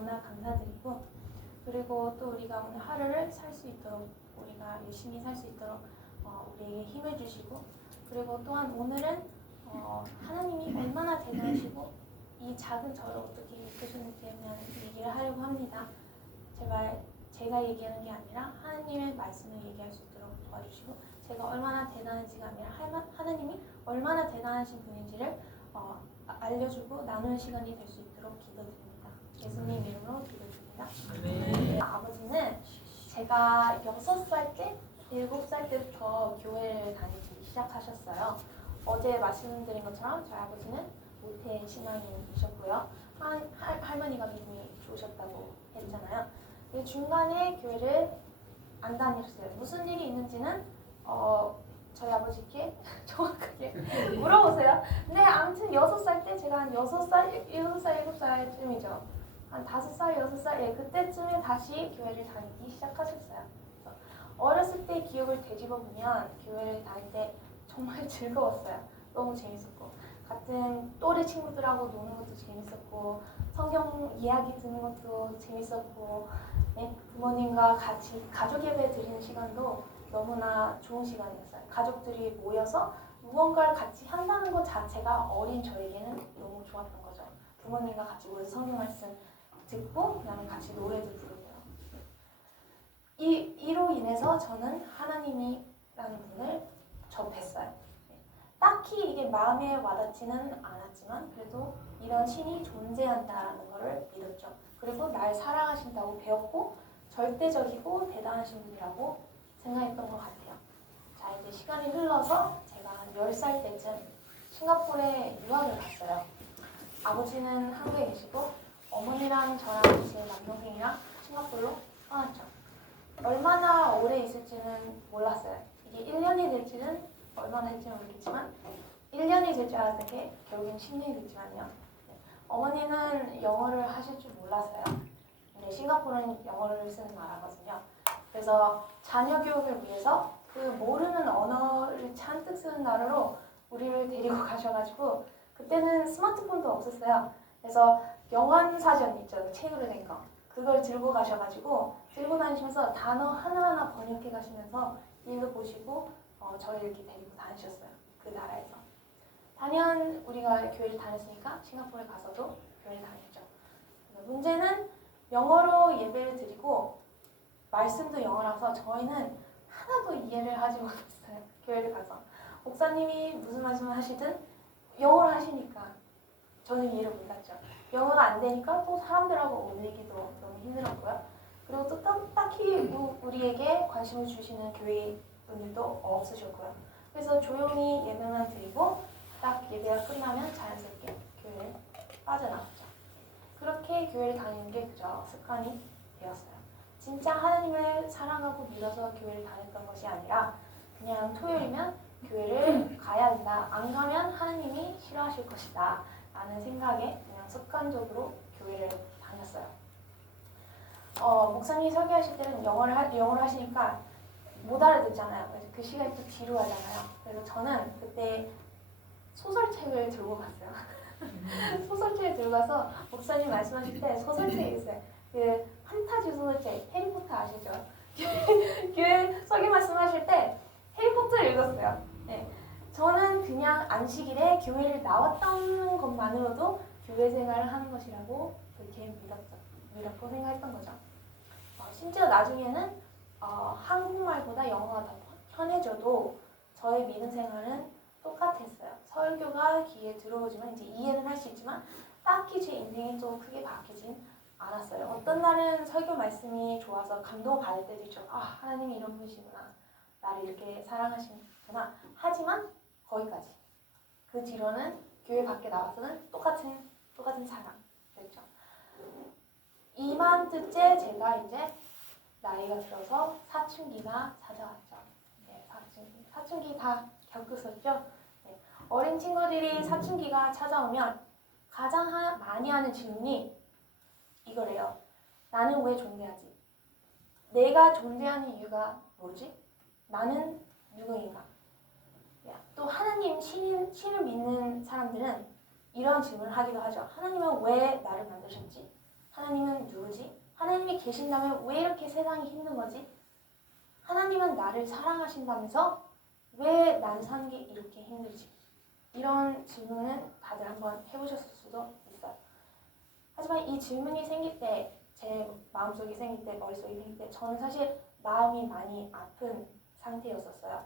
너무나 감사드리고, 그리고 또 우리가 오늘 하루를 살 수 있도록, 우리가 열심히 살 수 있도록 우리에게 힘을 주시고, 그리고 또한 오늘은 하나님이 얼마나 대단하시고 이 작은 저를 어떻게 이끄셨는지에 대한 얘기를 하려고 합니다. 제발 제가 얘기하는 게 아니라 하나님의 말씀을 얘기할 수 있도록 도와주시고, 제가 얼마나 대단한지가 아니라 하나님이 얼마나 대단하신 분인지를 알려주고 나누는 시간이 될 수 있도록 기도드립니다. 예수님 이름으로 기도드립니다. 네. 아버지는 제가 6살 때, 7살 때부터 교회를 다니기 시작하셨어요. 어제 말씀드린 것처럼 저희 아버지는 모태 신앙인이셨고요. 할머니가 믿음이 좋으셨다고 했잖아요. 중간에 교회를 안 다니셨어요. 무슨 일이 있는지는 저희 아버지께 정확하게 물어보세요. 근데 아무튼 6살 때, 제가 한 6살, 6살, 7살쯤이죠. 한 5살, 6살, 예, 그때쯤에 다시 교회를 다니기 시작하셨어요. 그래서 어렸을 때 기억을 되짚어보면 교회를 다닐 때 정말 즐거웠어요. 너무 재밌었고, 같은 또래 친구들하고 노는 것도 재밌었고, 성경 이야기 듣는 것도 재밌었고, 네, 부모님과 같이 가족 예배 드리는 시간도 너무나 좋은 시간이었어요. 가족들이 모여서 무언가를 같이 한다는 것 자체가 어린 저에게는 너무 좋았던 거죠. 부모님과 같이 모여서 성경 말씀 듣고 그다음에 같이 노래도 부르고요. 이로 인해서 저는 하나님이라는 분을 접했어요. 딱히 이게 마음에 와닿지는 않았지만 그래도 이런 신이 존재한다는 것을 믿었죠. 그리고 날 사랑하신다고 배웠고 절대적이고 대단하신 분이라고 생각했던 것 같아요. 자, 이제 시간이 흘러서 제가 한 10살 때쯤 싱가포르에 유학을 갔어요. 아버지는 한국에 계시고 어머니랑 저랑 제 남동생이랑 싱가포르로 떠났죠. 얼마나 오래 있을지는 몰랐어요. 이게 1년이 될지는 얼마나 될지는 모르겠지만 1년이 될 줄 알았는데 결국엔 10년이 됐지만요. 어머니는 영어를 하실 줄 몰랐어요. 근데 싱가포르는 영어를 쓰는 나라거든요. 그래서 자녀 교육을 위해서 그 모르는 언어를 잔뜩 쓰는 나라로 우리를 데리고 가셔가지고, 그때는 스마트폰도 없었어요. 그래서 영원사전 있죠, 책으로 된 거. 그걸 들고 가셔가지고 들고 다니시면서 단어 하나하나 번역해 가시면서 읽어보시고 저를 이렇게 데리고 다니셨어요. 그 나라에서. 단연 우리가 교회를 다녔으니까 싱가포르에 가서도 교회를 다녔죠. 문제는 영어로 예배를 드리고 말씀도 영어라서 저희는 하나도 이해를 하지 못했어요. 교회를 가서. 목사님이 무슨 말씀을 하시든 영어로 하시니까 저는 이해를 못했죠. 영어가 안 되니까 또 사람들하고 오늘기도 너무 힘들었고요. 그리고 또 딱히 우리에게 관심을 주시는 교회 분들도 없으셨고요. 그래서 조용히 예배만 드리고 딱 예배가 끝나면 자연스럽게 교회에 빠져나갔죠. 그렇게 교회를 다니는 게 그저 습관이 되었어요. 진짜 하나님을 사랑하고 믿어서 교회를 다녔던 것이 아니라 그냥 토요일이면 교회를 가야 한다. 안 가면 하나님이 싫어하실 것이다. 라는 생각에 그냥 습관적으로 교회를 다녔어요. 목사님이 설교하실 때는 영어로 하시니까 못 알아듣잖아요. 그래서 그 시간이 또 뒤로 가잖아요. 그래서 저는 그때 소설책을 들고 갔어요. 소설책을 들고 가서 목사님 말씀하실 때 소설책이 있어요. 그 판타지 소설책, 해리포터 아시죠? 교회 설교 말씀하실 때 해리포터를 읽었어요. 네. 저는 그냥 안식일에 교회를 나왔던 것만으로도 교회 생활을 하는 것이라고 그렇게 믿었고 생각했던 거죠. 심지어 나중에는 한국말보다 영어가 더 편해져도 저의 믿음 생활은 똑같았어요. 설교가 귀에 들어오지만 이제 이해는 할 수 있지만 딱히 제 인생이 또 크게 바뀌진 않았어요. 어떤 날은 설교 말씀이 좋아서 감동받을 때도 있죠. 아, 하나님이 이런 분이시구나. 나를 이렇게 사랑하시구나. 하지만 거기까지. 그 뒤로는 교회 밖에 나와서는 똑같은 사람이었죠. 이맘때째 제가 이제 나이가 들어서 사춘기가 찾아왔죠. 네, 사춘기 다 겪었었죠. 네. 어린 친구들이 사춘기가 찾아오면 가장 많이 하는 질문이 이거래요. 나는 왜 존재하지? 내가 존재하는 이유가 뭐지? 나는 누구인가? 또 하나님, 신을 믿는 사람들은 이런 질문을 하기도 하죠. 하나님은 왜 나를 만드셨지? 하나님은 계신다면 왜 이렇게 세상이 힘든 거지? 하나님은 나를 사랑하신다면서 왜 난 사는 게 이렇게 힘들지? 이런 질문은 다들 한번 해보셨을 수도 있어요. 하지만 이 질문이 생길 때, 제 마음속에 생길 때, 머릿속에 생길 때 저는 사실 마음이 많이 아픈 상태였었어요.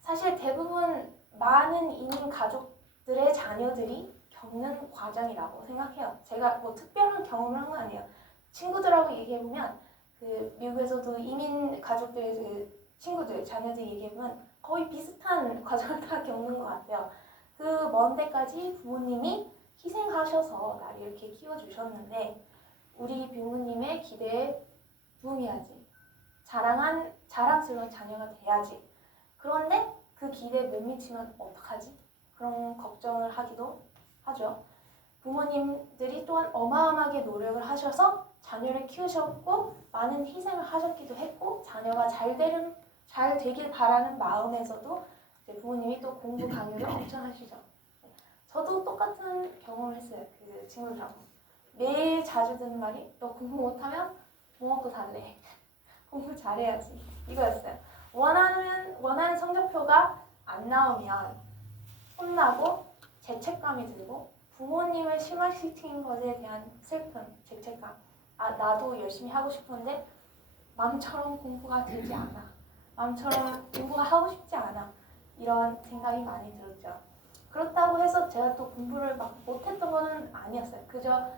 사실 대부분 많은 이민 가족들의 자녀들이 겪는 과정이라고 생각해요. 제가 뭐 특별한 경험을 한 건 아니에요. 친구들하고 얘기해보면 그 미국에서도 이민 가족들의 그 친구들, 자녀들 얘기해보면 거의 비슷한 과정을 다 겪는 것 같아요. 그 먼 데까지 부모님이 희생하셔서 나를 이렇게 키워주셨는데 우리 부모님의 기대에 부응해야지. 자랑스러운 자녀가 돼야지. 그런데 그 기대에 못 미치면 어떡하지? 그런 걱정을 하기도 하죠. 부모님들이 또한 어마어마하게 노력을 하셔서 자녀를 키우셨고 많은 희생을 하셨기도 했고 자녀가 잘 되길 바라는 마음에서도 이제 부모님이 또 공부 강요를 엄청 하시죠. 저도 똑같은 경험을 했어요. 그 친구들하고. 매일 자주 듣는 말이 너 공부 못하면 뭐 먹고 살래? 공부 잘해야지. 이거였어요. 원하는 성적표가 안 나오면 혼나고 죄책감이 들고 부모님을 실망시킨 것에 대한 슬픔, 죄책감. 아, 나도 열심히 하고 싶은데 마음처럼 공부가 되지 않아. 마음처럼 공부가 하고 싶지 않아. 이런 생각이 많이 들었죠. 그렇다고 해서 제가 또 공부를 막 못했던 건 아니었어요. 그저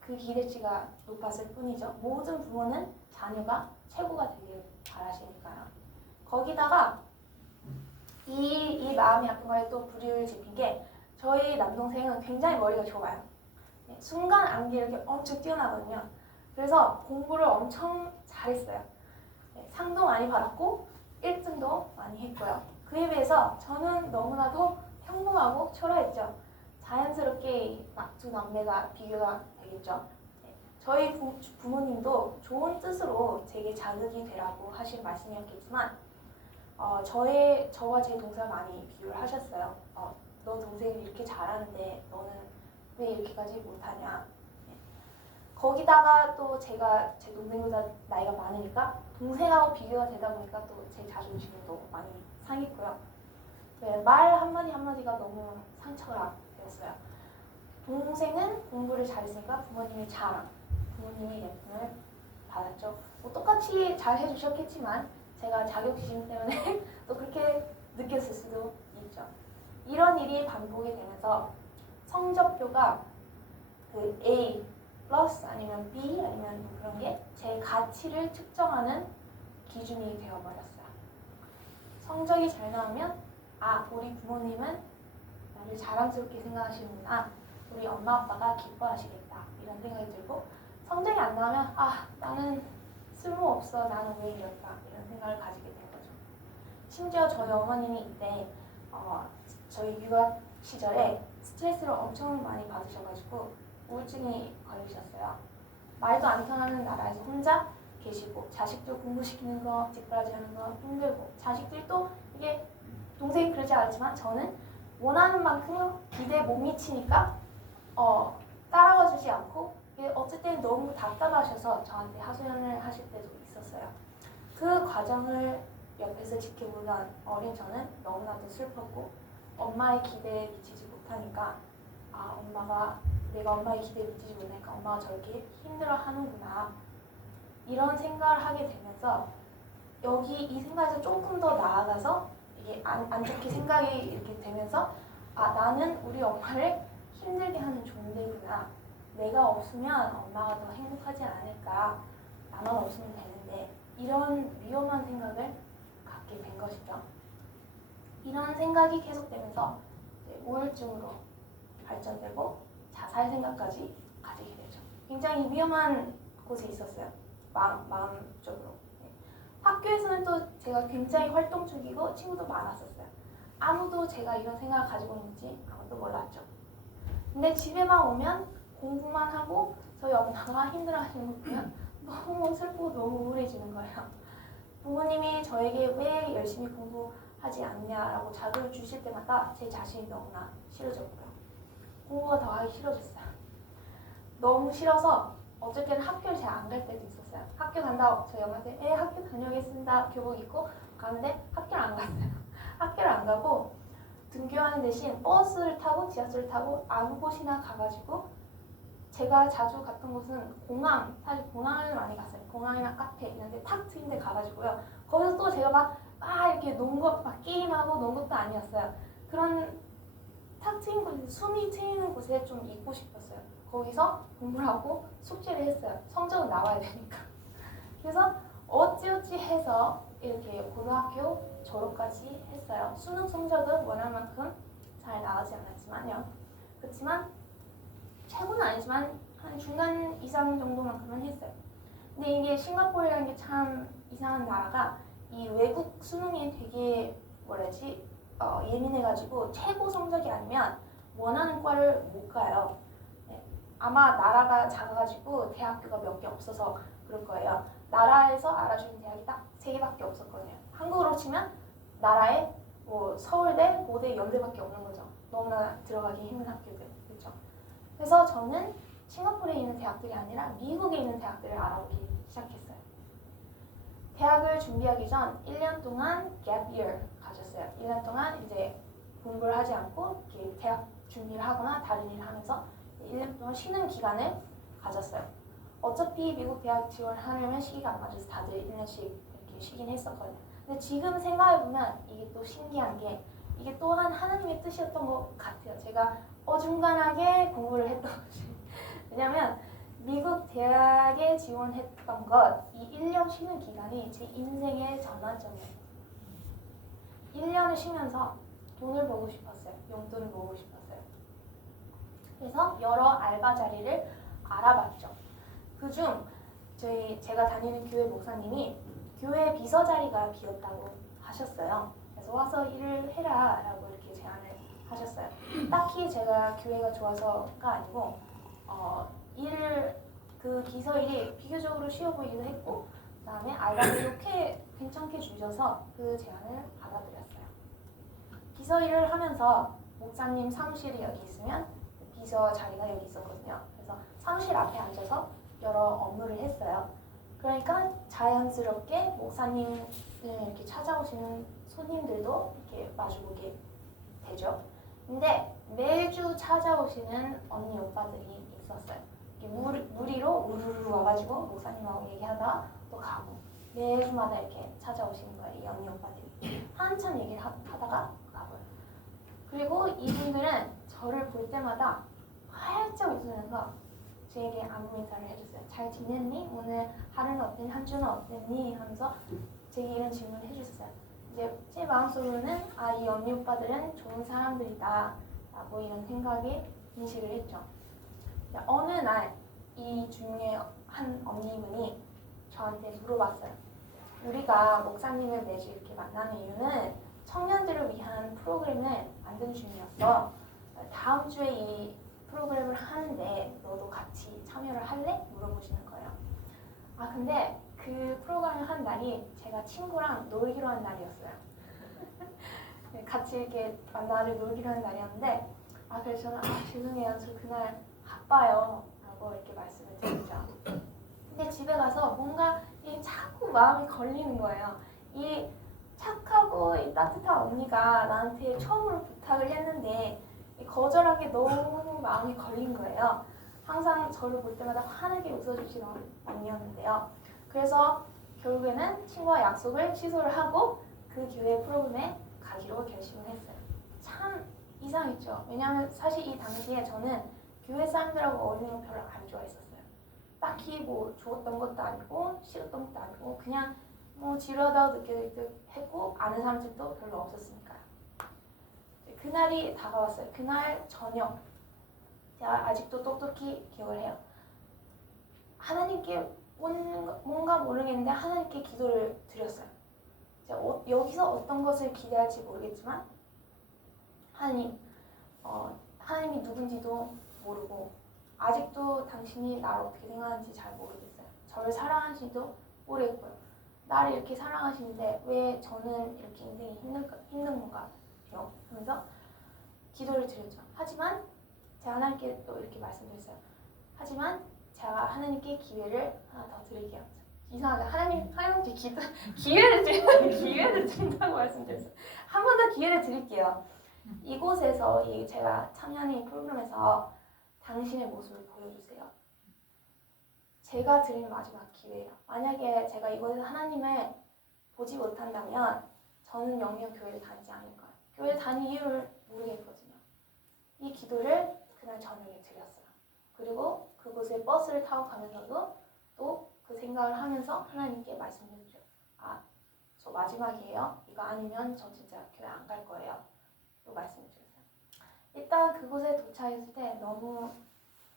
그 기대치가 높았을 뿐이죠. 모든 부모는 자녀가 최고가 되길 바라시니까요. 거기다가 이 마음이 아픈 거에 또 불이를 지핀 게 저희 남동생은 굉장히 머리가 좋아요. 순간 암기력이 엄청 뛰어나거든요. 그래서 공부를 엄청 잘했어요. 상도 많이 받았고 1등도 많이 했고요. 그에 비해서 저는 너무나도 평범하고 초라했죠. 자연스럽게 막 두 남매가 비교가 되겠죠. 저희 부모님도 좋은 뜻으로 제게 자극이 되라고 하신 말씀이었겠지만 저와 제 동생을 많이 비교를 하셨어요. 너 동생이 이렇게 잘하는데 너는 왜 이렇게까지 못하냐. 거기다가 또 제가 제 동생보다 나이가 많으니까 동생하고 비교가 되다 보니까 또 제 자존심도 많이 상했고요. 말 한마디 한마디가 너무 상처가 되었어요. 동생은 공부를 잘했으니까 부모님의 자랑, 부모님의 예쁨을 받았죠. 뭐 똑같이 잘 해주셨겠지만 제가 자격지심 때문에 또 그렇게 느꼈을 수도 있죠. 이런 일이 반복이 되면서 성적표가 그 A 플러스 아니면 B 아니면 그런 게 제 가치를 측정하는 기준이 되어버렸어요. 성적이 잘 나오면 아, 우리 부모님은 나를 자랑스럽게 생각하시는구나. 우리 엄마 아빠가 기뻐하시겠다. 이런 생각이 들고 성적이 안 나오면 아, 나는 쓸모없어. 나는 왜 이럴까. 이런 생각을 가지게 된 거죠. 심지어 저희 어머님이 이때 저희 유학 시절에 스트레스를 엄청 많이 받으셔가지고 우울증이 걸리셨어요. 말도 안 통하는 나라에서 혼자 계시고 자식들 공부시키는 거, 뒷바라지하는 거 힘들고 자식들도 이게 동생이 그러지 않았지만 저는 원하는 만큼 기대에 못 미치니까 따라와 주지 않고 어쨌든 너무 답답하셔서 저한테 하소연을 하실 때도 있었어요. 그 과정을 옆에서 지켜보던 어린 저는 너무나도 슬펐고 엄마의 기대에 미치지 못하니까 아, 내가 엄마의 기대에 미치지 못하니까 엄마가 저렇게 힘들어하는구나 이런 생각을 하게 되면서 이 생각에서 조금 더 나아가서 이게 안 좋게 생각이 이렇게 되면서 아, 나는 우리 엄마를 힘들게 하는 존재구나. 내가 없으면 엄마가 더 행복하지 않을까. 나만 없으면 되는데 이런 위험한 생각을 갖게 된 것이죠. 이런 생각이 계속되면서 우울증으로 발전되고 자살 생각까지 가지게 되죠. 굉장히 위험한 곳에 있었어요. 마음적으로. 학교에서는 또 제가 굉장히 활동적이고 친구도 많았었어요. 아무도 제가 이런 생각을 가지고 있는지 아무도 몰랐죠. 근데 집에만 오면 공부만 하고 저희 엄마가 힘들어하시는 거 보면 너무 슬프고 너무 우울해지는 거예요. 부모님이 저에게 왜 열심히 공부하지 않냐라고 자극을 주실 때마다 제 자신이 너무나 싫어졌고요. 공부가 더 하기 싫어졌어요. 너무 싫어서 어저께는 학교를 잘 안 갈 때도 있었어요. 학교 간다고 저희 엄마한테 학교 다녀오겠습니다. 교복 입고 가는데 학교를 안 갔어요. 학교를 안 가고 등교하는 대신 버스를 타고 지하철을 타고 아무 곳이나 가가지고 제가 자주 갔던 곳은 공항, 사실 공항을 많이 갔어요. 공항이나 카페 이런 데 탁 트인 데 가가지고요. 거기서 또 제가 막 이렇게 논 것, 막 게임하고 논 것도 아니었어요. 그런 탁 트인 곳에 숨이 트이는 곳에 좀 있고 싶었어요. 거기서 공부를 하고 숙제를 했어요. 성적은 나와야 되니까. 그래서 어찌어찌 해서 이렇게 고등학교 졸업까지 했어요. 수능 성적은 원할 만큼 잘 나오지 않았지만요. 그렇지만 최고는 아니지만 한 중간 이상 정도만큼은 했어요. 근데 이게 싱가포르라는 게 참 이상한 나라가 이 외국 수능이 되게 예민해가지고 최고 성적이 아니면 원하는 과를 못 가요. 네. 아마 나라가 작아가지고 대학교가 몇 개 없어서 그럴 거예요. 나라에서 알아주는 대학이 딱 3개밖에 없었거든요. 한국으로 치면 나라에 뭐 서울대, 고대, 연대밖에 없는 거죠. 너무나 들어가기 힘든 학교들. 그렇죠? 그래서 저는 싱가포르에 있는 대학들이 아니라 미국에 있는 대학들을 알아보기 시작했어요. 대학을 준비하기 전 1년 동안 gap year 가졌어요. 1년 동안 이제 공부를 하지 않고 이렇게 대학 준비를 하거나 다른 일을 하면서 1년 동안 쉬는 기간을 가졌어요. 어차피 미국 대학 지원하려면 시기가 안 맞아서 다들 1년씩 이렇게 쉬긴 했었거든요. 근데 지금 생각해보면 이게 또 신기한 게 이게 또한 하나님의 뜻이었던 것 같아요. 제가 어중간하게 공부를 했던 것이. 왜냐면 미국 대학에 지원했던 것, 이 1년 쉬는 기간이 제 인생의 전환점이에요. 1년을 쉬면서 돈을 벌고 싶었어요. 용돈을 모으고 싶었어요. 그래서 여러 알바 자리를 알아봤죠. 그중 제가 다니는 교회 목사님이 교회 비서 자리가 비었다고 하셨어요. 그래서 와서 일을 해라 라고 이렇게 제안을 하셨어요. 딱히 제가 교회가 좋아서가 아니고 그 비서 일이 비교적으로 쉬워 보이기도 했고 그 다음에 알바를 꽤 괜찮게 주셔서 그 제안을 받아들였어요. 비서 일을 하면서 목사님 사무실이 여기 있으면 비서 자리가 여기 있었거든요. 그래서 사무실 앞에 앉아서 여러 업무를 했어요. 그러니까 자연스럽게 목사님을 이렇게 찾아오시는 손님들도 이렇게 마주보게 되죠. 근데 매주 찾아오시는 언니 오빠들이 있었어요. 무리로 우르르 와가지고 목사님하고 얘기하다가 또 가고 매주마다 이렇게 찾아오시는 거예요. 이 언니 오빠들이 한참 얘기를 하다가 가고요. 그리고 이분들은 저를 볼 때마다 활짝 웃으면서 저에게 안부 인사를 해줬어요. 잘 지냈니? 오늘 하루는 어땠니? 한 주는 어땠니? 하면서 제게 이런 질문을 해주셨어요. 이제 제 마음속으로는 이 언니 오빠들은 좋은 사람들이다 라고 이런 생각에 인식을 했죠. 어느 날 이 중에 한 언니분이 저한테 물어봤어요. 우리가 목사님을 매주 이렇게 만나는 이유는 청년들을 위한 프로그램을 만드는 중이었어. 다음 주에 이 프로그램을 하는데 너도 같이 참여를 할래? 물어보시는 거예요. 근데 그 프로그램을 한 날이 제가 친구랑 놀기로 한 날이었어요. 같이 이렇게 만나서 놀기로 한 날이었는데 그래서 저는 죄송해요. 저 그날 바빠요. 라고 이렇게 말씀을 드렸죠. 근데 집에 가서 뭔가 자꾸 마음이 걸리는 거예요. 이 착하고 이 따뜻한 언니가 나한테 처음으로 부탁을 했는데 거절한 게 너무 마음이 걸린 거예요. 항상 저를 볼 때마다 환하게 웃어주시는 언니였는데요. 그래서 결국에는 친구와 약속을 취소를 하고 그 교회 프로그램에 가기로 결심을 했어요. 참 이상했죠. 왜냐하면 사실 이 당시에 저는 교회 사람들하고 어울리는 거 별로 안 좋아했었어요. 딱히 뭐 좋았던 것도 아니고 싫었던 것도 아니고 그냥 뭐 지루하다고 느껴지기도 했고 아는 사람들도 별로 없었으니까요. 그날이 다가왔어요. 그날 저녁 제가 아직도 똑똑히 기억을 해요. 하나님께 뭔가 모르겠는데 하나님께 기도를 드렸어요. 제가 여기서 어떤 것을 기대할지 모르겠지만 하나님이 누군지도 모르고 아직도 당신이 나를 어떻게 생각하는지 잘 모르겠어요. 저를 사랑하시지도 모르겠고요. 나를 이렇게 사랑하시는데 왜 저는 이렇게 인생이 힘든 건가요? 하면서 기도를 드렸죠. 하지만 제가 하나님께 또 이렇게 말씀드렸어요. 하지만 제가 하나님께 기회를 하나 더 드릴게요. 이상하죠? 하나님께 기회를 드린다고 말씀드렸어요. 한 번 더 기회를 드릴게요. 이곳에서 제가 참여하는 이 프로그램에서 당신의 모습을 보여주세요. 제가 드린 마지막 기회예요. 만약에 제가 이곳에서 하나님을 보지 못한다면 저는 영영 교회를 다니지 않을 거예요. 교회를 다니는 이유를 모르겠거든요. 이 기도를 그날 저녁에 드렸어요. 그리고 그곳에 버스를 타고 가면서도 또 그 생각을 하면서 하나님께 말씀드렸죠. 아, 저 마지막이에요. 이거 아니면 저 진짜 교회 안 갈 거예요. 또 말씀드렸어요. 일단 그곳에 도착했을 때 너무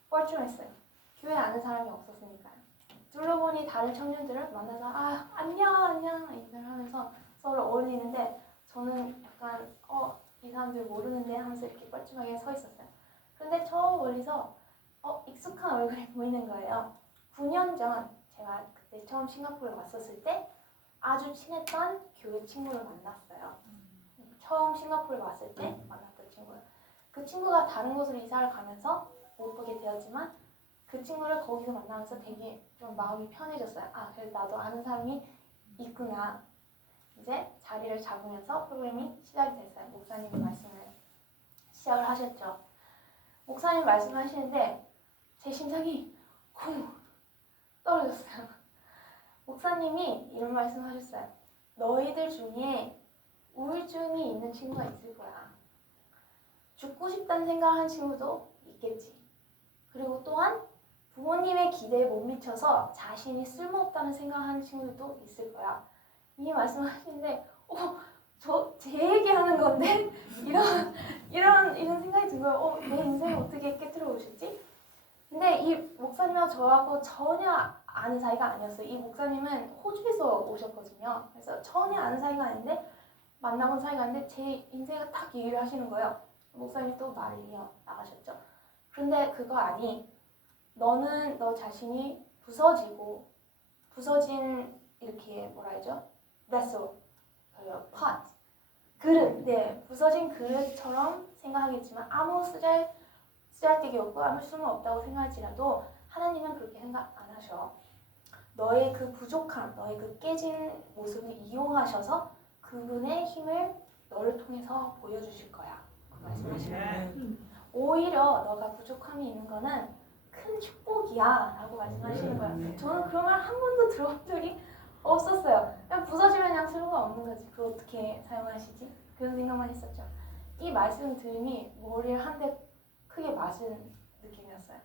뻘쭘했어요. 교회 아는 사람이 없었으니까요. 둘러보니 다른 청년들을 만나서 안녕 인사를 하면서 서로 어울리는데 저는 약간 이 사람들 모르는데 하면서 이렇게 뻘쭘하게 서 있었어요. 그런데 저 멀리서 익숙한 얼굴이 보이는 거예요. 9년 전 제가 그때 처음 싱가포르에 왔었을 때 아주 친했던 교회 친구를 만났어요. 처음 싱가포르에 왔을 때 만났던 친구예요. 그 친구가 다른 곳으로 이사를 가면서 못 보게 되었지만 그 친구를 거기서 만나면서 되게 좀 마음이 편해졌어요. 그래서 나도 아는 사람이 있구나. 이제 자리를 잡으면서 프로그램이 시작이 됐어요. 목사님이 말씀을 시작을 하셨죠. 목사님 말씀하시는데 제 심장이 쿵 떨어졌어요. 목사님이 이런 말씀하셨어요. 너희들 중에 우울증이 있는 친구가 있을 거야. 죽고 싶다는 생각하는 친구도 있겠지. 그리고 또한 부모님의 기대에 못 미쳐서 자신이 쓸모없다는 생각하는 친구들도 있을 거야. 이 말씀하시는데 제 얘기하는 건데 이런 생각이 든 거예요. 내 인생을 어떻게 깨트려 오셨지? 근데 이 목사님하고 저하고 전혀 아는 사이가 아니었어요. 이 목사님은 호주에서 오셨거든요. 그래서 전혀 아는 사이가 아닌데 만나본 사이가 아닌데 제 인생을 딱 얘기를 하시는 거예요. 목사님이 또 말을 이어 나가셨죠. 그런데 그거 아니. 너는 너 자신이 부서진 이렇게 뭐라 하죠? vessel, pot, 그릇, 부서진 그릇처럼 생각하겠지만 아무 쓰잘데기 없고 아무 쓸모 없다고 생각할지라도 하나님은 그렇게 생각 안 하셔. 너의 그 부족함, 너의 그 깨진 모습을 이용하셔서 그분의 힘을 너를 통해서 보여주실 거야. 그 말씀하시는 오히려 너가 부족함이 있는 거는 큰 축복이야 라고 말씀하시는 거예요. 저는 그런 말 한 번도 들어본 적이 없었어요. 그냥 부서지면 그냥 쓸모가 없는 거지. 그걸 어떻게 사용하시지? 그런 생각만 했었죠. 이 말씀 들으니 머리를 한 대 크게 맞은 느낌이었어요.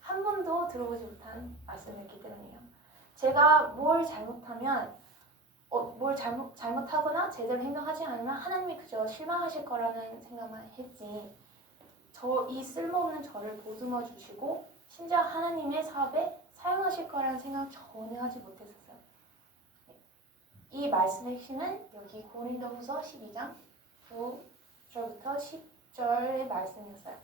한 번도 들어보지 못한 말씀이었기 때문이에요. 제가 뭘 잘못하면 뭘 잘못하거나 제대로 행동하지 않으면 하나님이 그저 실망하실 거라는 생각만 했지. 이 쓸모없는 저를 보듬어 주시고 심지어 하나님의 사업에 사용하실 거라는 생각 전혀 하지 못했었어요. 이 말씀의 핵심은 여기 고린도후서 12장 9절부터 10절의 말씀이었어요.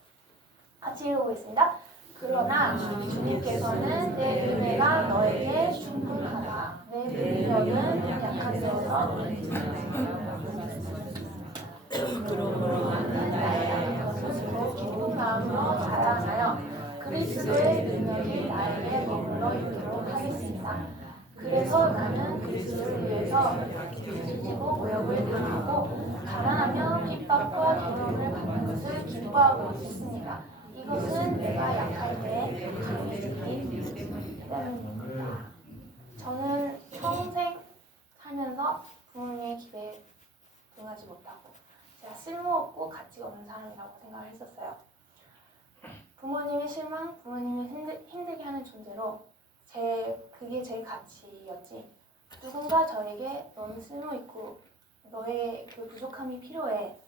같이 읽어보겠습니다. 그러나 주님께서는 내 은혜가 너에게 충분하다. 내 능력은 약한 데서 그러므로 나의 약한 것으로 기쁜 마음으로 자랑하여 그리스도의 능력이 나에게 머물러 있도록 하겠습니다. 그래서 나는 그리스도를 위해서 지치고 모욕을 당하고 가난하며 핍박과 두려움을 받는 것을 기뻐하고 있습니다. 이것은 내가 약할 때 강해지기 때문입니다. 저는 평생 살면서 부모님의 기대에 응하지 못하고 제가 쓸모없고 가치가 없는 사람이라고 생각을 했었어요. 부모님의 실망, 부모님을 힘들게 하는 존재로 그게 제 가치였지. 누군가 저에게 너는 쓸모있고 너의 그 부족함이 필요해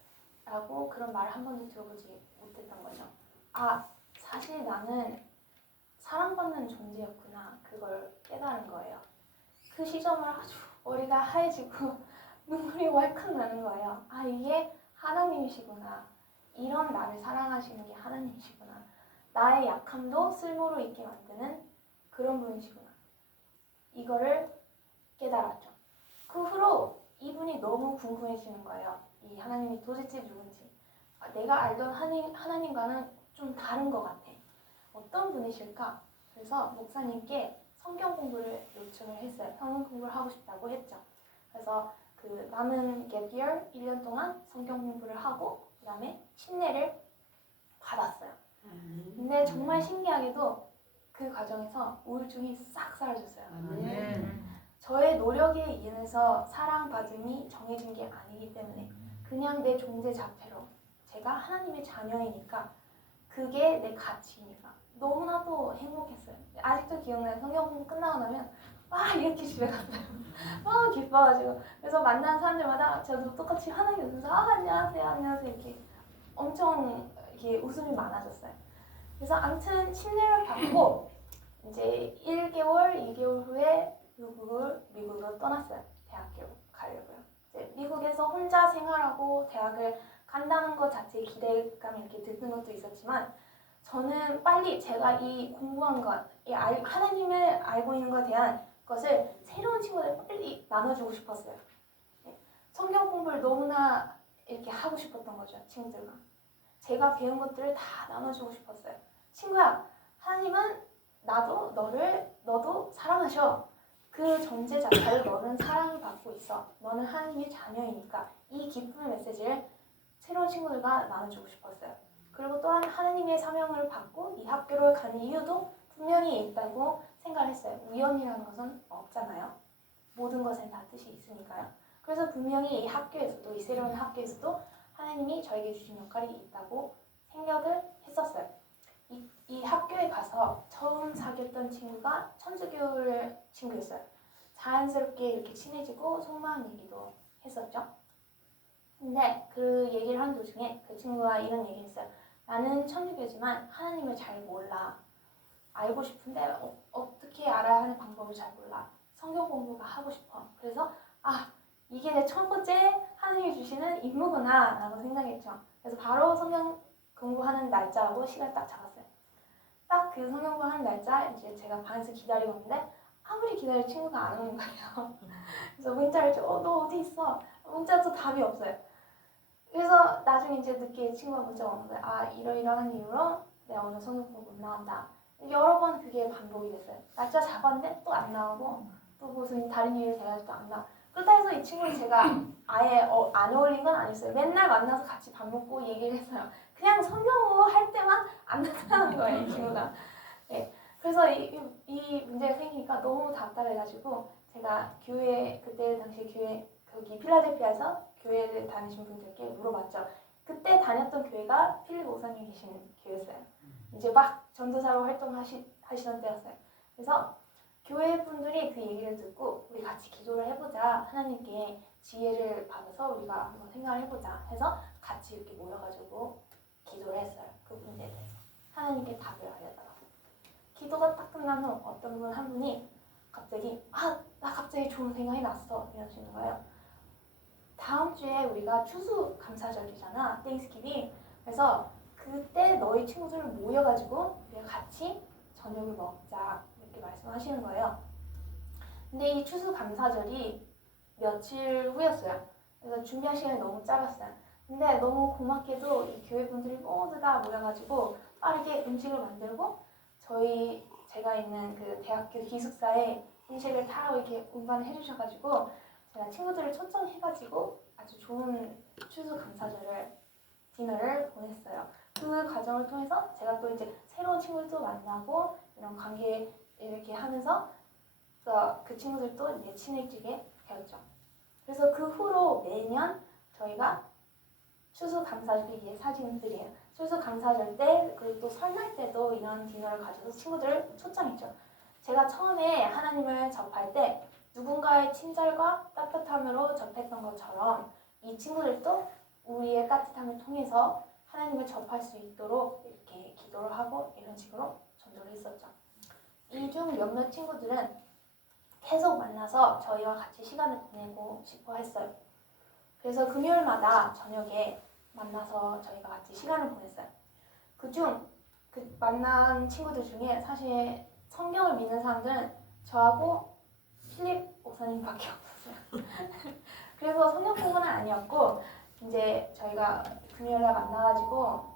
라고 그런 말을 한 번도 들어보지 못했던 거죠. 사실 나는 사랑받는 존재였구나. 그걸 깨달은 거예요. 그 시점을 아주 머리가 하얘지고 눈물이 왈칵 나는 거예요. 이게 하나님이시구나. 이런 나를 사랑하시는 게 하나님이시구나. 나의 약함도 쓸모로 있게 만드는 그런 분이시구나. 이거를 깨달았죠. 그 후로 이분이 너무 궁금해지는 거예요. 이 하나님이 도대체 누군지. 내가 알던 하나님과는 좀 다른 것 같아. 어떤 분이실까? 그래서 목사님께 성경 공부를 요청을 했어요. 성경 공부를 하고 싶다고 했죠. 그래서 그 남은 gap year 1년 동안 성경 공부를 하고 그 다음에 침례를 받았어요. 근데 정말 신기하게도 그 과정에서 우울증이 싹 사라졌어요. 저의 노력에 인해서 사랑받음이 정해진 게 아니기 때문에 그냥 내 존재 자체로 제가 하나님의 자녀이니까 그게 내 가치이니까 너무나도 행복했어요. 아직도 기억나요. 성경 공부 끝나고 나면 막 이렇게 집에 갔어요. 너무 기뻐가지고. 그래서 만나는 사람들마다 저도 똑같이 하나님 웃으면서 안녕하세요 안녕하세요 이렇게 엄청 이렇게 웃음이 많아졌어요. 그래서 아무튼 침례를 받고 이제 1개월, 2개월 후에 미국으로 떠났어요. 대학교 가려고요. 이제 미국에서 혼자 생활하고 대학을 간다는 것 자체에 기대감이 이렇게 드는 것도 있었지만 저는 빨리 제가 이 공부한 것, 이 하나님을 알고 있는 것에 대한 것을 새로운 친구들 빨리 나눠주고 싶었어요. 성경 공부를 너무나 이렇게 하고 싶었던 거죠. 친구들과. 제가 배운 것들을 다 나눠주고 싶었어요. 친구야, 하나님은 너도 사랑하셔. 그 존재 자체를 너는 사랑을 받고 있어. 너는 하나님의 자녀이니까 이 기쁨의 메시지를 새로운 친구들과 나눠주고 싶었어요. 그리고 또한 하나님의 사명을 받고 이 학교를 가는 이유도 분명히 있다고 생각을 했어요. 우연이라는 것은 없잖아요. 모든 것엔 다 뜻이 있으니까요. 그래서 분명히 이 학교에서도, 이 새로운 학교에서도 하나님이 저에게 주신 역할이 있다고 생각을 했었어요. 이 학교에 가서 처음 사귀었던 친구가 천주교 친구였어요. 자연스럽게 이렇게 친해지고 속마음 얘기도 했었죠. 근데 그 얘기를 하는 도중에 그 친구가 이런 얘기를 했어요. 나는 천주교지만 하나님을 잘 몰라. 알고 싶은데 어떻게 알아야 하는 방법을 잘 몰라. 성경 공부가 하고 싶어. 그래서 이게 내 첫 번째 하나님이 주시는 임무구나 라고 생각했죠. 그래서 바로 성경 공부하는 날짜하고 시간을 딱 잡았어요. 딱 그 성경 공부하는 날짜 이제 제가 방에서 기다리고 있는데 아무리 기다려도 친구가 안 오는 거예요. 그래서 문자를 했죠. 너 어디 있어? 문자도 답이 없어요. 그래서 나중에 이제 늦게 친구가 문자가 오는 거예요. 이러이러한 이유로 내가 오늘 성경 공부 못 나온다. 여러 번 그게 반복이 됐어요. 날짜 잡았는데 또 안 나오고 또 무슨 다른 이유를 대가지고 또 안 나오고 그렇다 해서 이 친구를 제가 아예 안 어울린 건 아니었어요. 맨날 만나서 같이 밥 먹고 얘기를 했어요. 그냥 성경 공부 할 때만 안 나타나는 거예요, 이 친구가. 네. 그래서 이 문제가 생기니까 너무 답답해가지고 제가 그때 당시 교회 거기 필라델피아에서 교회를 다니신 분들께 물어봤죠. 그때 다녔던 교회가 필립 목사님 계신 교회였어요. 이제 막 전도사로 활동하시던 때였어요. 그래서 교회 분들이 그 얘기를 듣고 우리 같이 기도를 해보자. 하나님께 지혜를 받아서 우리가 한번 생각을 해보자 해서 같이 이렇게 모여가지고 기도를 했어요. 그 문제에 대해서. 하나님께 답을 알려달라고. 기도가 딱 끝난 후 어떤 분 한 분이 갑자기 나 갑자기 좋은 생각이 났어 이러시는 거예요. 다음 주에 우리가 추수감사절이잖아. 땡스기빙. 그래서 그때 너희 친구들 모여가지고 우리가 같이 저녁을 먹자 이렇게 말씀하시는 거예요. 근데 이 추수감사절이 며칠 후였어요. 그래서 준비할 시간이 너무 짧았어요. 근데 너무 고맙게도 이 교회 분들이 모두 다 모여가지고 빠르게 음식을 만들고 제가 있는 그 대학교 기숙사에 음식을 다 이렇게 운반을 해주셔가지고 제가 친구들을 초청해가지고 아주 좋은 추수감사절을 디너를 보냈어요. 그 과정을 통해서 제가 또 이제 새로운 친구들도 만나고 이런 관계 이렇게 하면서 그 친구들도 이제 친해지게 되었죠. 그래서 그 후로 매년 저희가 추수감사절 이게 사진들이에요. 추수감사절 때 그리고 또 설날 때도 이런 디너를 가져서 친구들을 초청했죠. 제가 처음에 하나님을 접할 때 누군가의 친절과 따뜻함으로 접했던 것처럼 이 친구들도 우리의 따뜻함을 통해서 하나님을 접할 수 있도록 이렇게 기도를 하고 이런 식으로 전도를 했었죠. 이 중 몇몇 친구들은 계속 만나서 저희와 같이 시간을 보내고 싶어 했어요. 그래서 금요일마다 저녁에 만나서 저희가 같이 시간을 보냈어요. 그중 그 만난 친구들 중에 사실 성경을 믿는 사람들은 저하고 필립 목사님밖에 없었어요. 그래서 성경 공부는 아니었고 이제 저희가 금요일날 만나가지고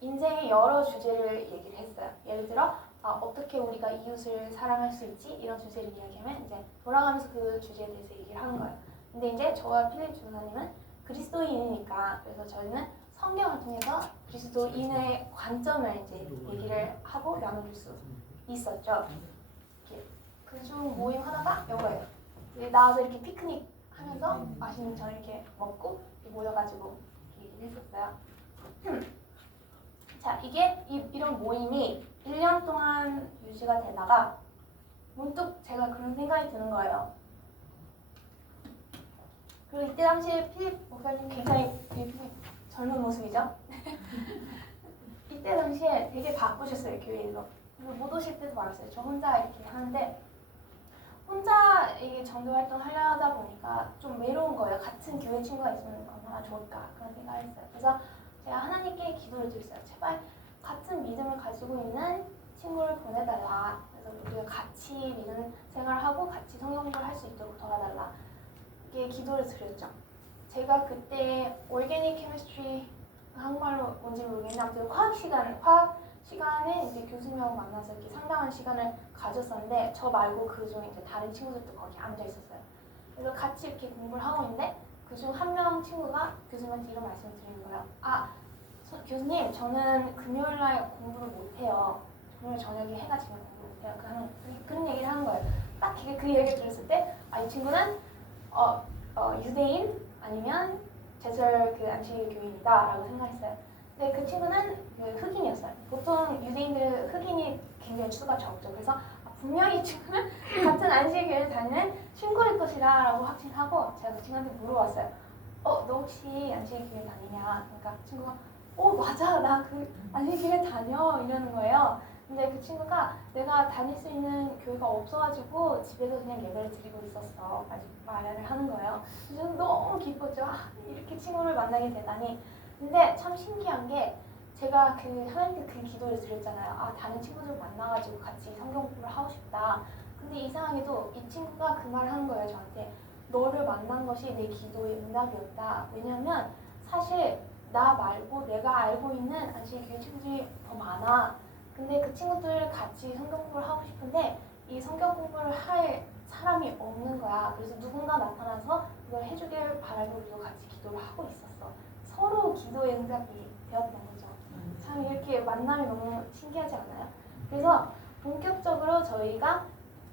인생의 여러 주제를 얘기를 했어요. 예를 들어 어떻게 우리가 이웃을 사랑할 수 있지? 이런 주제를 이야기하면 이제 돌아가면서 그 주제에 대해서 얘기를 하는 거예요. 근데 이제 저와 필립 전사님은 그리스도인이니까 그래서 저희는 성경을 통해서 그리스도인의 관점을 이제 얘기를 하고 나눠줄 수 있었죠. 그중 모임 하나가 이거예요. 나와서 이렇게 피크닉 하면서 맛있는 저 이렇게 먹고 모여가지고 얘기를 했었어요. 자, 이게 이런 모임이 1년 동안 유지가 되다가 문득 제가 그런 생각이 드는 거예요. 그리고 이때 당시에 필립 목사님 굉장히 되게 젊은 모습이죠. 이때 당시에 되게 바쁘셨어요, 교회에서. 그래서 못 오실 때도 많았어요. 저 혼자 이렇게 하는데 혼자 이게 전도 활동 하려다 보니까 좀 외로운 거예요. 같은 교회 친구가 있으면 얼마나 좋을까 그런 생각을 했어요. 그래서 제가 하나님께 기도를 드렸어요. 제발 같은 믿음을 가지고 있는 친구를 보내달라. 그래서 우리가 같이 믿음 생활하고 같이 성경 공부를 할 수 있도록 도와달라. 이렇게 기도를 드렸죠. 제가 그때 올게닉 케미스트리 한국말로 뭔지 모르겠는데 아무튼 화학 시간에 이제 교수님하고 만나서 이렇게 상담하는 시간을 가졌었는데 저 말고 그중 이제 다른 친구들도 거기 앉아 있었어요. 그래서 같이 이렇게 공부를 하고 있는데 그중 한 명 친구가 교수님한테 이런 말씀을 드리는 거예요. 교수님, 저는 금요일날 공부를 못해요. 금요일 저녁에 해가 지면 공부를 못해요. 그런 얘기를 하는 거예요. 딱 그 얘기를 들었을 때 이 친구는 유대인 아니면 제철 안식일 교인이다라고 생각했어요. 근데 그 친구는 흑인이었어요. 보통 유대인들 흑인이 굉장히 수가 적죠. 그래서 분명히 이 친구는 같은 안식일교회를 다니는 친구일 것이라고 확신하고 제가 그 친구한테 물어봤어요. 너 혹시 안식일교회 다니냐? 그러니까 그 친구가 맞아, 나 그 안식일교회 다녀 이러는 거예요. 근데 그 친구가 내가 다닐 수 있는 교회가 없어가지고 집에서 그냥 예배를 드리고 있었어. 아직 말을 하는 거예요. 그래서 너무 기뻤죠. 이렇게 친구를 만나게 되다니. 근데 참 신기한 게 제가 하나님께 그 기도를 드렸잖아요. 다른 친구들 만나가지고 같이 성경 공부를 하고 싶다. 근데 이상하게도 이 친구가 그 말을 하는 거예요, 저한테. 너를 만난 것이 내 기도의 응답이었다. 왜냐면 사실 나 말고 내가 알고 있는 안식교회 친구들이 더 많아. 근데 그 친구들 같이 성경 공부를 하고 싶은데 이 성경 공부를 할 사람이 없는 거야. 그래서 누군가 나타나서 그걸 해주길 바라고 우리도 같이 기도를 하고 있었어. 서로 기도의 응답이 되었던 거죠. 참 이렇게 만남이 너무 신기하지 않아요? 그래서 본격적으로 저희가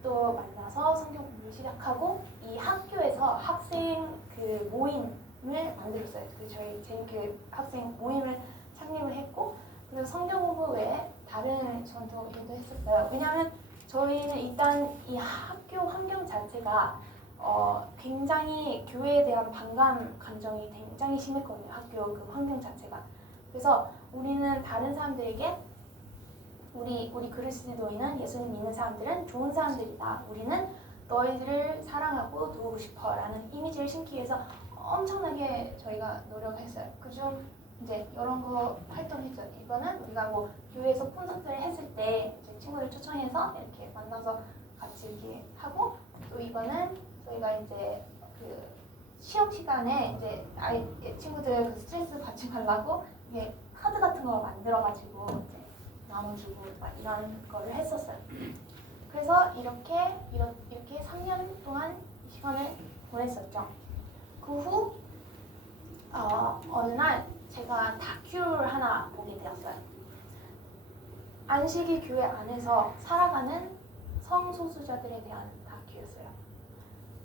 또 만나서 성경 공부를 시작하고 이 학교에서 학생 모임을 만들었어요. 저희 재밌게 학생 모임을 창립을 했고 그리고 성경 공부 외에 다른 전도 일도 했었어요. 왜냐하면 저희는 일단 이 학교 환경 자체가 굉장히 교회에 대한 반감 감정이 굉장히 심했거든요. 학교 그 환경 자체가. 그래서 우리는 다른 사람들에게 우리 그리스도인은 예수님 믿는 사람들은 좋은 사람들이다. 우리는 너희들을 사랑하고 도우고 싶어라는 이미지를 심기 위해서 엄청나게 저희가 노력했어요. 그중 이제 이런 거 활동했죠. 이거는 우리가 교회에서 콘서트를 했을 때 이제 친구들 초청해서 이렇게 만나서 같이 이렇게 하고 또 이거는 저희가 이제 시험 시간에 이제 친구들 스트레스 받지 말라고 이게 카드 같은 거 만들어가지고 이제 나눠주고 이런 거를 했었어요. 그래서 이렇게 3년 동안 시간을 보냈었죠. 그 후 어느 날 제가 다큐를 하나 보게 되었어요. 안식일 교회 안에서 살아가는 성소수자들에 대한 다큐였어요.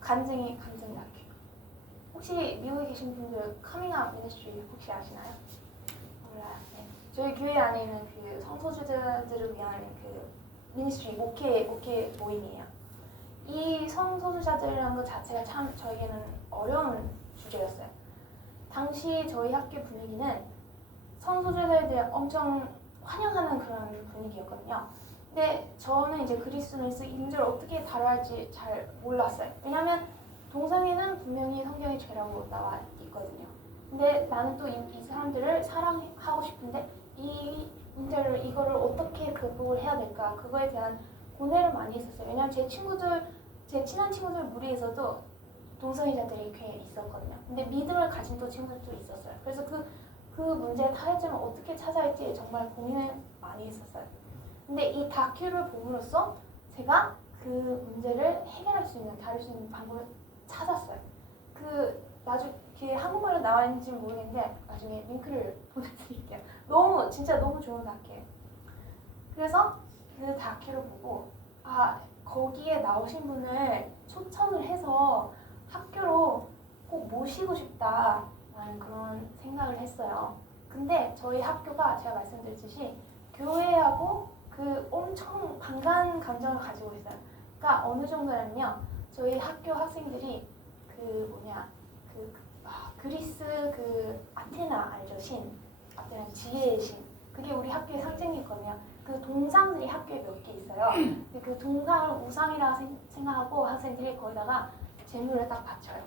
간증이 다큐. 혹시 미국에 계신 분들 커밍아웃 미니스트리 혹시 아시나요? 몰라요. 네. 저희 교회 안에 있는 성소수자들을 위한 미니스트리 목회 모임이에요. 이 성소수자들이라는 것 자체가 참 저에게는 어려운 주제였어요. 당시 저희 학교 분위기는 성소수자들에 대해 엄청 환영하는 그런 분위기였거든요. 근데 저는 이제 그리스도인으로서 이 문제를 어떻게 다뤄야 할지 잘 몰랐어요. 왜냐하면 동성애는 분명히 성경에 죄라고 나와 있거든요. 근데 나는 또 이 사람들을 사랑하고 싶은데 이거를 어떻게 극복을 해야 될까? 그거에 대한 고뇌를 많이 했었어요. 왜냐하면 제 친한 친구들 무리에서도 동성애자들이 꽤 있었거든요. 근데 믿음을 가진 또 친구들도 있었어요. 그래서 그 문제의 타협점을 어떻게 찾아야 할지 정말 고민을 많이 했었어요. 근데 이 다큐를 봄으로써 제가 그 문제를 해결할 수 있는, 다룰 수 있는 방법을 찾았어요. 나중에 한국말로 나와 있는지 모르겠는데 나중에 링크를 보내드릴게요. 진짜 너무 좋은 다큐예요. 그래서 그 다큐를 보고 거기에 나오신 분을 초청을 해서 학교로 꼭 모시고 싶다라는 그런 생각을 했어요. 근데 저희 학교가 제가 말씀드렸듯이 교회하고 엄청 반간 감정을 가지고 있어요. 그러니까 어느 정도냐면요, 저희 학교 학생들이 그리스 아테나 알죠? 아테나 지혜의 신. 그게 우리 학교의 상징이거든요. 그 동상들이 학교에 몇 개 있어요. 근데 그 동상을 우상이라 생각하고 학생들이 거기다가 재물을 딱 바쳐요.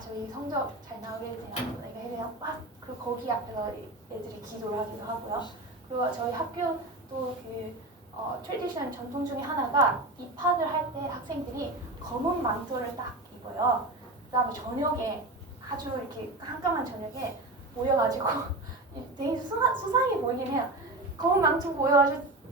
저희 성적 잘 나오게 내가 해야 그리고 거기 앞에서 애들이 기도를 하기도 하고요. 그리고 저희 학교도 트레디션 전통 중에 하나가 입학을 할 때 학생들이 검은 망토를 딱 입어요. 그다음에 저녁에 아주 이렇게 깜깜한 저녁에 모여가지고 되게 수상해 보이긴 해요. 검은 망토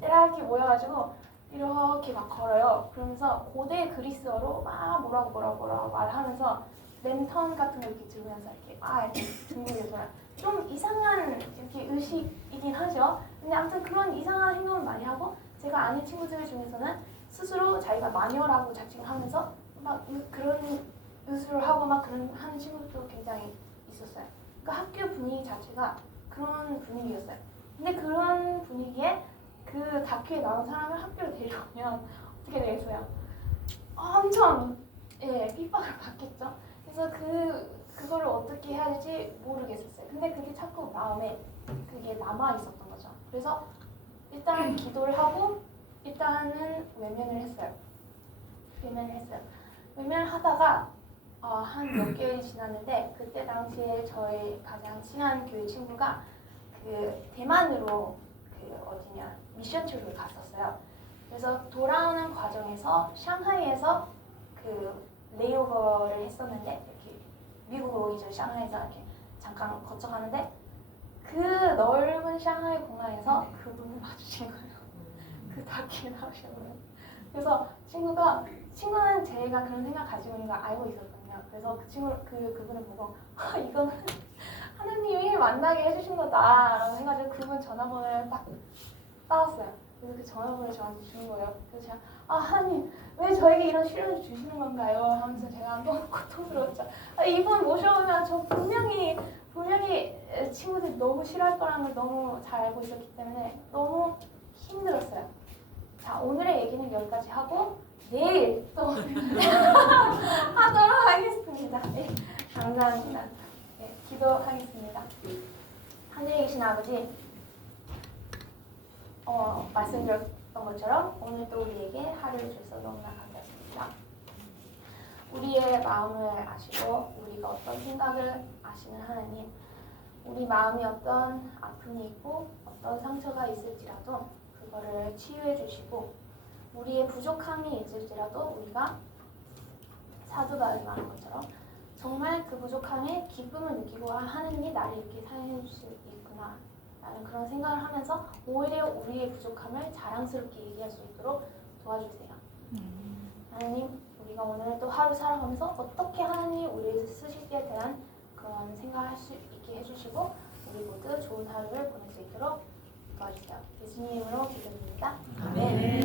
이렇게 모여가지고 이렇게 막 걸어요. 그러면서 고대 그리스어로 막 뭐라고 말하면서 랜턴 같은 거 이렇게 들으면서 이렇게 중국에서 좀 이상한 이렇게 의식이긴 하죠. 근데 아무튼 그런 이상한 행동을 많이 하고, 제가 아는 친구들 중에서는 스스로 자기가 마녀라고 자칭을 하면서 막 그런 의술을 하고 막 그런 하는 친구들도 굉장히 있었어요. 그러니까 학교 분위기 자체가 그런 분위기였어요. 근데 그런 분위기에 그 다큐에 나온 사람을 학교로 데려오면 어떻게 되겠어요? 엄청 핍박을 받겠죠. 그래서 그거를 어떻게 해야 될지 모르겠었어요. 근데 그게 자꾸 마음에 그게 남아 있었던 거죠. 그래서 일단 기도를 하고 일단은 외면을 했어요. 외면을 하다가 한 몇 개월이 지났는데, 그때 당시에 저의 가장 친한 교회 친구가 대만으로 미션 트립을 갔었어요. 그래서 돌아오는 과정에서 샹하이에서 레이오버를 했었는데, 이렇게 미국으로 오기 전 샹하이에서 이렇게 잠깐 거쳐가는데 그 넓은 샹하이 공항에서 그분을 마주친 거예요. 그 다큐에 나오셨어요. 그래서 친구는 제가 그런 생각 가지고 있는 걸 알고 있었거든요. 그래서 그분을 보고 이거는 하나님이 만나게 해주신 거다라고 해가지고 그분 전화번호를 딱 따왔어요. 그래서 그 전화번호를 저한테 주는 거예요. 그래서 제가 하나님 왜 저에게 이런 시련을 주시는 건가요? 하면서 제가 너무 고통스러웠죠. 이분 모셔오면 저 분명히 친구들이 너무 싫어할 거라는 걸 너무 잘 알고 있었기 때문에 너무 힘들었어요. 자, 오늘의 얘기는 여기까지 하고 내일 또 하도록 하겠습니다. 감사합니다. 기도하겠습니다. 하늘에 계신 아버지, 말씀드렸던 것처럼 오늘도 우리에게 하루를 주셔서 너무나 감사합니다. 우리의 마음을 아시고 우리가 어떤 생각을 아시는 하나님, 우리 마음이 어떤 아픔이 있고 어떤 상처가 있을지라도 그거를 치유해 주시고, 우리의 부족함이 있을지라도 우리가 사도 바울이 말한 것처럼 정말 그 부족함에 기쁨을 느끼고 하느님이 나를 이렇게 사용해 주실 수 있구나 라는 그런 생각을 하면서 오히려 우리의 부족함을 자랑스럽게 얘기할 수 있도록 도와주세요. 하나님, 우리가 오늘 또 하루 살아가면서 어떻게 하나님이 우리를 쓰실 때에 대한 그런 생각을 할 수 있게 해주시고 우리 모두 좋은 하루를 보낼 수 있도록 도와주세요. 예수님 이름으로 기도드립니다. 아멘.